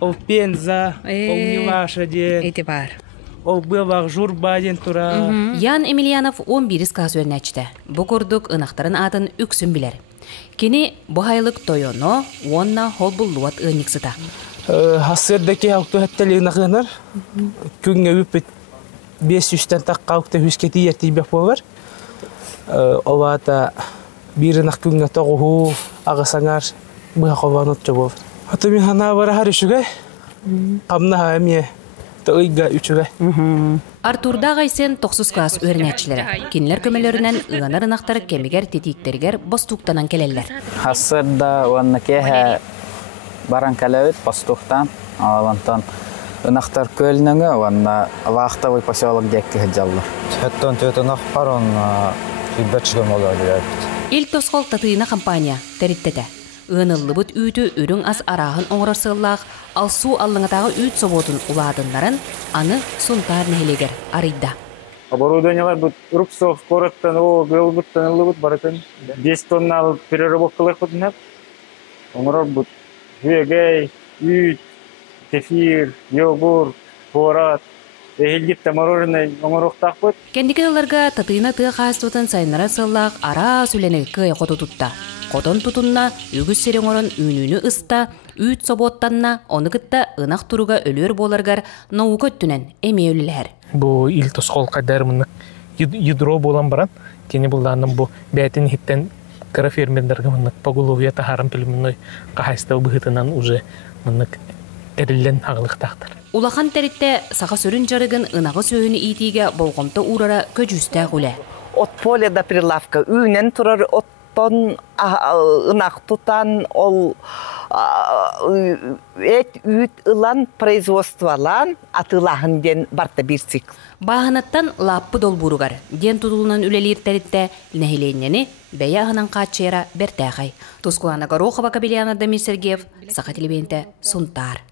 Ол Пенза, ол Милаша ден. Эти бар. Ол Былбақ Журба ден тура. Ян Емельянов 11 кас өрнәчті. Бұ күрдік ынақтарын атын үксін білер. Кені бұхайлық тойоно, онна холбулуат ынықсыта. Хасырдaki хауқты әттелі нақынар. Күнге өпіт 500-тен таққа ауқта хүскеті ертейбек болар. Олата бірі нақ күнге тоғу ағысаңар бұға қобан отча болар. Аты мен хана бара хар үшіге. Қамна әме тойга үшіге. Артурда ғайсен 9 класс өрнәтшілері. Кенлер көмелерінен ұғанар ынақтары кемігер тетиктергер бостуқтанан келелер. Хасырда уанна кеге баран кәләвет пастуқтан, алантан ынақтар көлніңі, уанна вақтавый поселок декке жаллар. Хэттон төтөнақ парон хиббетшігім олар директ. Ил тосқол татыйна компания тәриттеті. Ұғынылы бұд үйті үрің аз арағын оңырасыллақ, ал су аллыңатағы үйт соботын уладынларын аны сұнтар нәйлегер арыйда. Оборудованиялар бұд рупсов, короттан, гылбыттан ылы бұд баратын. 10 тонна алып переработкалай құдынап. Оңырар бұд вегей, үйт, кефир, йогурт, порат, эхилгитті мороженый оңырықтақ бұд. Кәндікі оларға татыйна тұғы қастуытын сайынара сыллақ ара сүлені күй қоты тұтта. Қотон тұтынна, үгіз серен орын үнүні ұста, үйт соботтанна, оны күтті ынақ тұруға өлер боларғар науы көттінен әме өлілер. Бұл ил тосқол қайдарымының ядро болан баран, кені бұлданым бұл бәйтін хиттен кара фермерлерге мұнық погуловия тахарым пілімінің қағайстау бұғытынан уже мұнық әрілен ағылықтақтар. Улахан тәрітті саға сөрін жарығын ынағы сөйіні итиге болғымты урара көжісті ғуле. От поледа прилавка үйнен тұрар оттон ынақ тұтан ол үйт ылан производстволан атылағын ден барта бір цикл. Бағынаттан лаппы дол бұруғар. Ден тұтылынан үлелер тәрітті нәхиленнені бәйі ағынан қатшыра бәртәғай. Тұскулана Горохова Кабелияна Дамир Сергеев, Сақа телебенті, Сунтар.